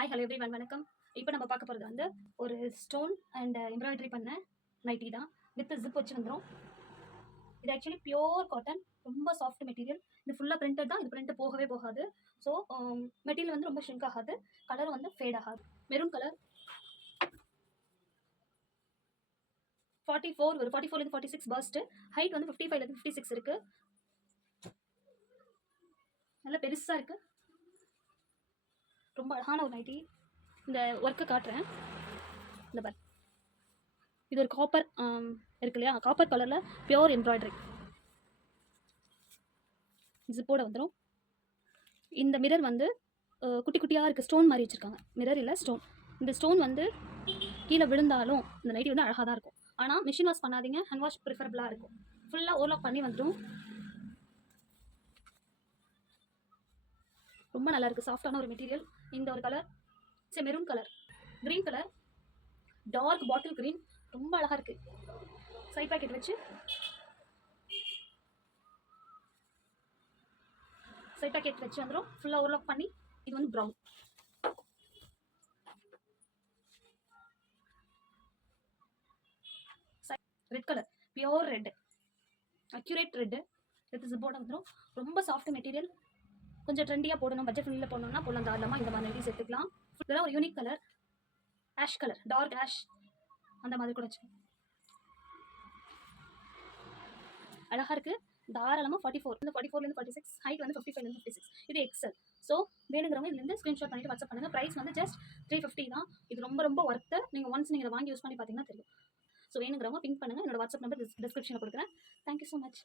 Hi hello everyone வணக்கம். இப்போ நம்ம பார்க்க போகிறது வந்து ஒரு ஸ்டோன் அண்ட் எம்ப்ராய்டரி பண்ண நைட்டி தான். வித் ஜிப் வச்சு வந்துடும். இது ஆக்சுவலி பியோர் காட்டன், ரொம்ப சாஃப்ட் மெட்டீரியல். இது ஃபுல்லாக பிரிண்டட் தான். இது பிரிண்ட் போகவே போகாது. ஸோ மெட்டீரியல் வந்து ரொம்ப ஷ்ரிங்க் ஆகாது. கலர் வந்து ஃபேட் ஆகாது. மெரூன் கலர் 44 ஒரு 44 46 பர்ஸ்ட். ஹைட் வந்து 55 56 இருக்கு. நல்ல பெருசாக இருக்கு. ரொம்ப அழகான ஒரு நைட்டி. இந்த ஒர்க்கை காட்டுறேன். இந்த பார், இது ஒரு காப்பர் இருக்கு இல்லையா, காப்பர் கலரில் பியோர் எம்ப்ராய்டரி ஜிப்போட வந்துடும். இந்த மிரர் வந்து குட்டி குட்டியாக இருக்குது, ஸ்டோன் மாதிரி வச்சுருக்காங்க. மிரர் இல்லை, ஸ்டோன். இந்த ஸ்டோன் வந்து கீழே விழுந்தாலும் இந்த நைட்டி வந்து அழகாக தான் இருக்கும். ஆனால் மிஷின் வாஷ் பண்ணாதீங்க, ஹேண்ட் வாஷ் ப்ரிஃபரபிளாக இருக்கும். ஃபுல்லாக ஓவர்லாக் பண்ணி வந்துடும். ரொம்ப நல்லா இருக்குது, சாஃப்டான ஒரு மெட்டீரியல். இந்த ஒரு colour maroon colour, green colour, dark bottle green, ரொம்ப அழகாக இருக்குது. சைட் பாக்கெட் வச்சு வந்துடும். ஃபுல்லாக ஓவர்லாக் பண்ணி. இது வந்து brown, red colour, pure red, accurate red with ஜிப்போட வந்துடும். ரொம்ப சாஃப்ட் மெட்டீரியல். கொஞ்சம் ட்ரெண்டியாக போடணும், பட்ஜெட் ஃப்ரெண்ட்லியில் போடணும்னா போடலாம், தாராளமாக இந்த மாதிரி நைட்டிஸ் எடுத்துக்கலாம். இதெல்லாம் ஒரு unique colour, ash colour, dark ash அந்த மாதிரி கூட வச்சு அழகாக இருக்குது. தாராளமாக 44 இந்த 44 46, ஹைட் வந்து 55 56. இது எக்ஸல். ஸோ வேணுங்கிறவங்க இதுலேருந்து ஸ்க்ரீன்ஷாட் பண்ணிட்டு வாட்ஸ்அப் பண்ணுங்கள். ப்ரைஸ் வந்து ஜஸ்ட் 350 தான். இது ரொம்ப ரொம்ப ஒர்த்து. நீங்கள் ஒன்ஸ் நீங்கள் வாங்கி யூஸ் பண்ணி பார்த்தீங்கன்னா தெரியும். ஸோ வேணுங்கிறவங்க பிங்க் பண்ணுங்கள். என்னோட வாட்ஸ்அப் நம்பர் டிஸ்கிரிப்ஷனில் கொடுக்குறேன். Thank you so much.